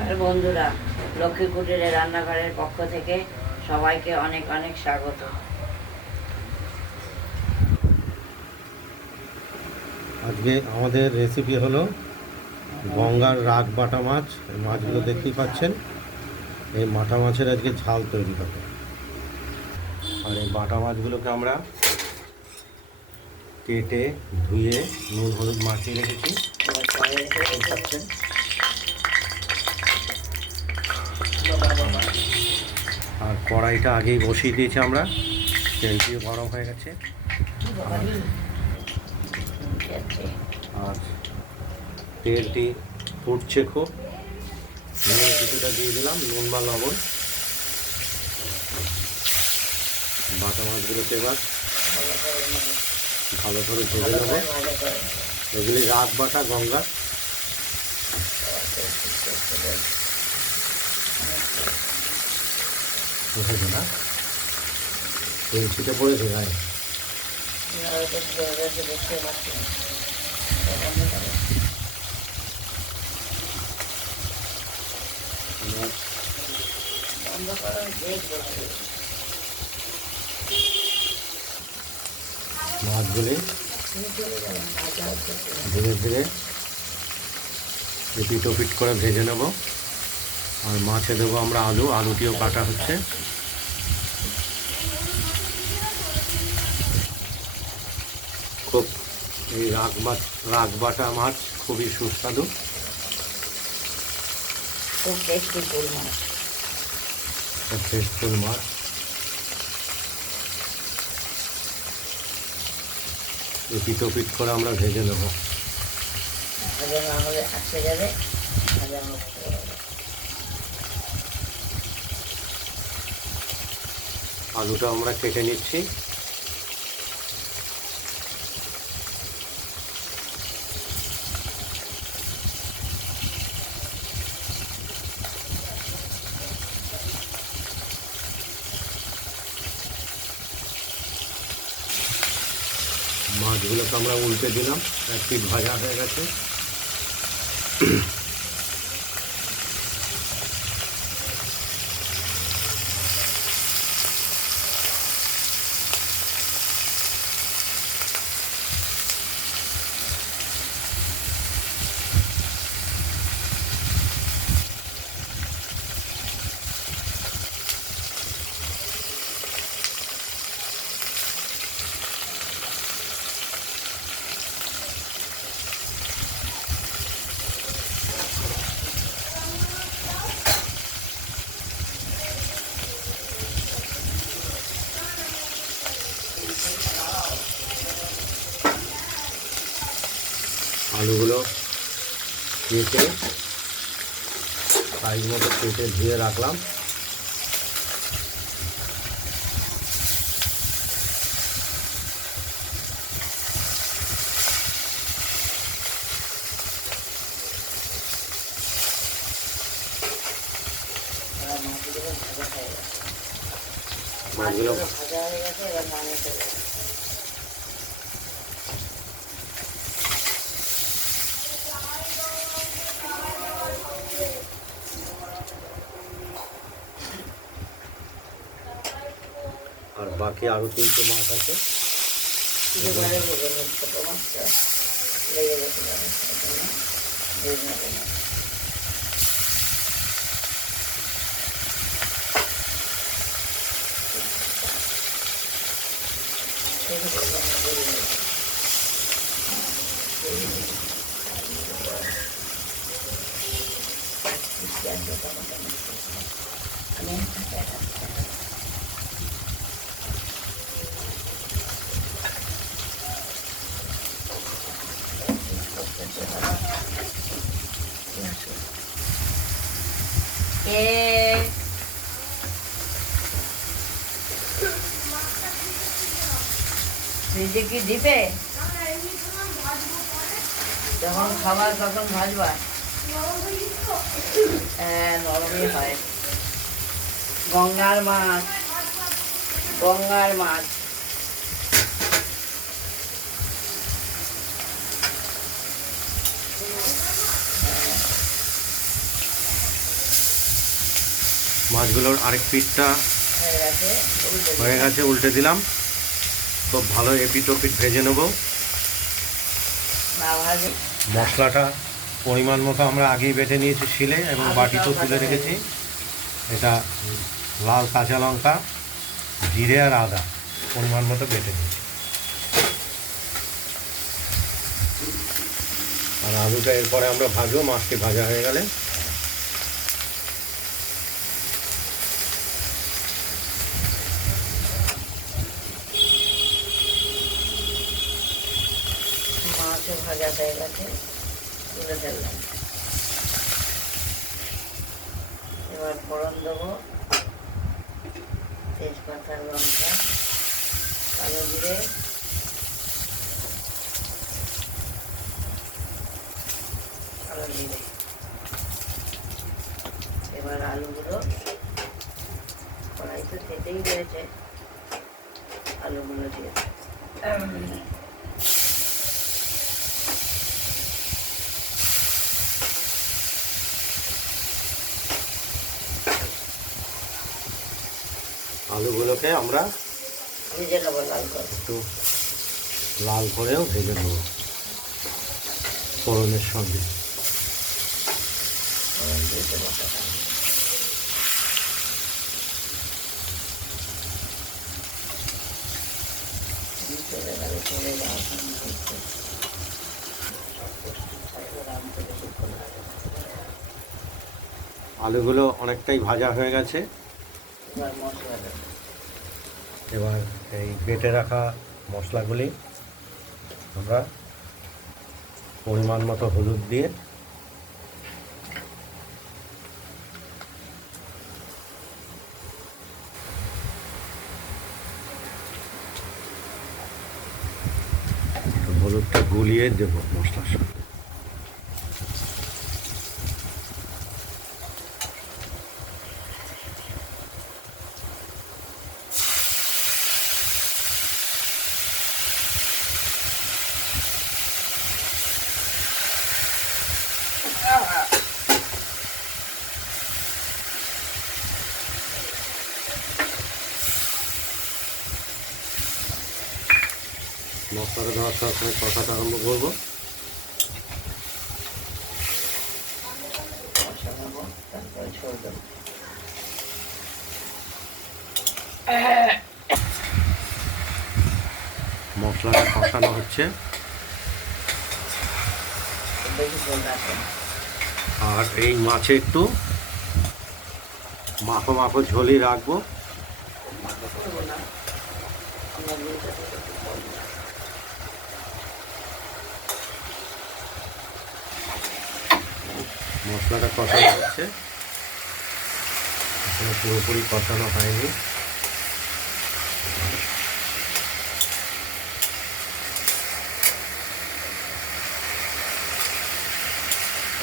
নমস্কার বন্ধুরা, লক্ষ্মী কুটিরের রান্নাঘরের পক্ষ থেকে সবাইকে অনেক অনেক স্বাগত। আজকে আমাদের রেসিপি হলো গঙ্গার রাগ বাটা মাছ। এই মাছগুলো দেখতেই পাচ্ছেন। এই বাটা মাছের আজকে ঝাল তৈরি হবে। আর এই বাটা মাছগুলোকে আমরা কেটে ধুয়ে নুন হলুদ মাখিয়ে রেখেছি। আর কড়াইটা আগেই বসিয়ে দিয়েছি আমরা, তেলটিও গরম হয়ে গেছে। আর তেলটি ফুটছে খুব। নুন কিছুটা দিয়ে দিলাম, নুন বা লবণ। বাটা মাছগুলোকে এবার ভালো করে ভেজে নেবো। এগুলি রাগ বাটা গঙ্গা। বুঝেছো না? তেল ছিটে পড়েছে গায়ে। মাছগুলি ধীরে ধীরে এপিট ওপিট করে ভেজে নেব। আর মাছে দেবো আমরা আলু, আলুটিও কাটা হচ্ছে। খুব এই রাগ বাটা মাছ খুবই সুস্বাদু, খুব টেস্টিফুল মাছ। টেস্টফুল মাছ। এপিট ওপিট করে আমরা ভেজে নেব। আলুটা আমরা কেটে নিচ্ছি। মাছগুলোকে আমরা উল্টে দিলাম, এক পিঠ ভাজা হয়ে গেছে। আলুগুলো কেটে সাইজ মতো কেটে ধুয়ে রাখলাম। মাছগুলো ভাজা হয়ে গেছে, এবার নামিয়ে ফেলে। আর বাকি আরও 3টে মাছ আছে। ছোট মাছটা লেগে গেছে। ফ্রিজে কি দিবে? যখন খাবার তখন ভাজবা। হ্যাঁ, নরমই হয়। গঙ্গার মাছ, গঙ্গার মাছ। মাছগুলোর আরেক পিঠটা হয়ে গেছে, উল্টে হয়ে দিলাম। গেছে, উল্টে দিলাম। খুব ভালো এপিট ওপিট ভেজে নেব। না ভাজে মশলাটা পরিমাণ মতো আমরা আগেই বেটে নিয়েছি শিলে এবং বাটিতেও তুলে রেখেছি। এটা লাল কাঁচা লঙ্কা, জিরে আর আদা পরিমাণ মতো বেটে নিয়েছি। আর আলুটা এরপরে আমরা ভাজবো, মাছটি ভাজা হয়ে গেলে। মাছও ভাজা হয়ে গেছে, তুলে ফেললাম। এবার ফোড়ন দেবো, তেজপাতা, লঙ্কা, কালো জিরে, কালো জিরে। এবার আলুগুলো কড়াই তো খেতেই রয়েছে, আলুগুলো দিয়ে আলুগুলোকে আমরা ভেজে নেবো লাল করে। একটু লাল করেও ভেজে নেব ফোড়নের সঙ্গে। ফোড়ন দিয়ে দেবো তখন। চলে গেলে চলে যাওয়ার জন্য একটু সব প্রস্তুত থাকবে, রাঁধতে বেশিক্ষণ লাগে না। আলুগুলো অনেকটাই ভাজা হয়ে গেছে। এবার মশলা দেবো। এবার এই বেটে রাখা মশলাগুলি আমরা পরিমাণ মতো হলুদ দিয়ে হলুদটা গুলিয়ে দেবো মশলার সঙ্গে। মশলাটা দেওয়ার সাথে কষাটা আরম্ভ করবো। মশলা দেবো, তারপরে ঝোল দেবো। মশলাটা কষানো হচ্ছে, বেশি ঝোল রাখবো না। আর এই মাছে একটু মাখো মাখো ঝোলই রাখবো। মাখো করবো না, আমরা দুইটা থেকে একটু করবো না। মশলাটা কষানো হচ্ছে, এখনো পুরোপুরি কষানো হয়নি।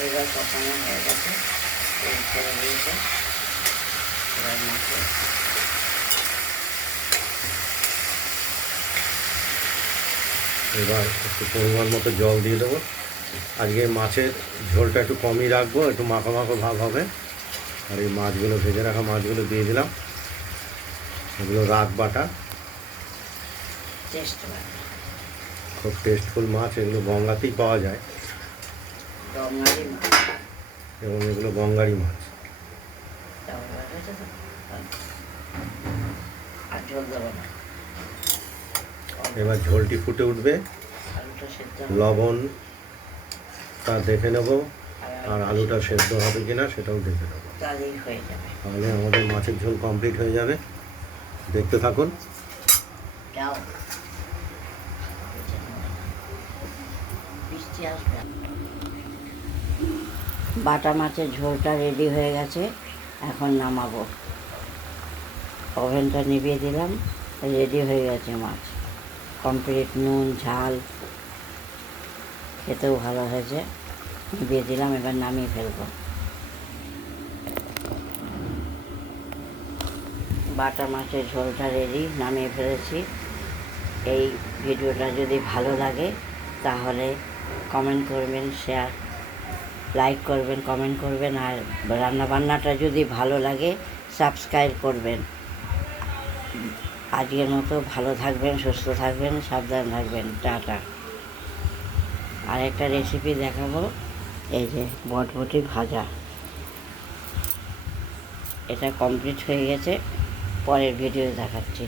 এবার কষানো হয়ে গেছে, তেল ছেড়ে দিয়েছে। এবার মাছে এবার একটু পরিমাণ মতো জল দিয়ে দেবো। আজকে মাছের ঝোলটা একটু কমই রাখবো, একটু মাখো মাখো ভাব হবে। আর এই মাছগুলো, ভেজে রাখা মাছগুলো দিয়ে দিলাম। এগুলো রাগ বাটা, টেস্ট বাড়ে। খুব টেস্টফুল মাছ। এগুলো গঙ্গাতেই পাওয়া যায় ডঙ্গারি মাছ এবং এগুলো গঙ্গারি মাছ। ডঙ্গা হয়েছে তো, আর ঝোল দেবো না। এবার ঝোলটি ফুটে উঠবে, আলুটা সেদ্ধ লবণটা দেখে নেব, আর আলুটা সেদ্ধ হবে কিনা সেটাও দেখে নেবো। তাহলেই হয়ে যাবে। তাহলে আমাদের মাছের ঝোল কমপ্লিট হয়ে যাবে। দেখতে থাকুন। যাও, বৃষ্টি আসবে। বাটা মাছের ঝোলটা রেডি হয়ে গেছে, এখন নামাবো। ওভেনটা নিভিয়ে দিলাম, রেডি হয়ে গেছে মাছ কমপ্লিট। নুন ঝাল খেতেও ভালো হয়েছে। নিভিয়ে দিলাম, এবার নামিয়ে ফেলবো। বাটা মাছের ঝোলটা রেডি, নামিয়ে ফেলেছি। এই ভিডিওটা যদি ভালো লাগে তাহলে কমেন্ট করবেন, শেয়ার লাইক করবেন, কমেন্ট করবেন, আর রান্নাবান্নাটা যদি ভালো লাগে সাবস্ক্রাইব করবেন। আজকের মতো ভালো থাকবেন, সুস্থ থাকবেন, সাবধান থাকবেন। টাটা। আর একটা রেসিপি দেখাবো, এই যে বটবটি ভাজা, এটা কমপ্লিট হয়ে গেছে, পরের ভিডিও দেখাচ্ছি।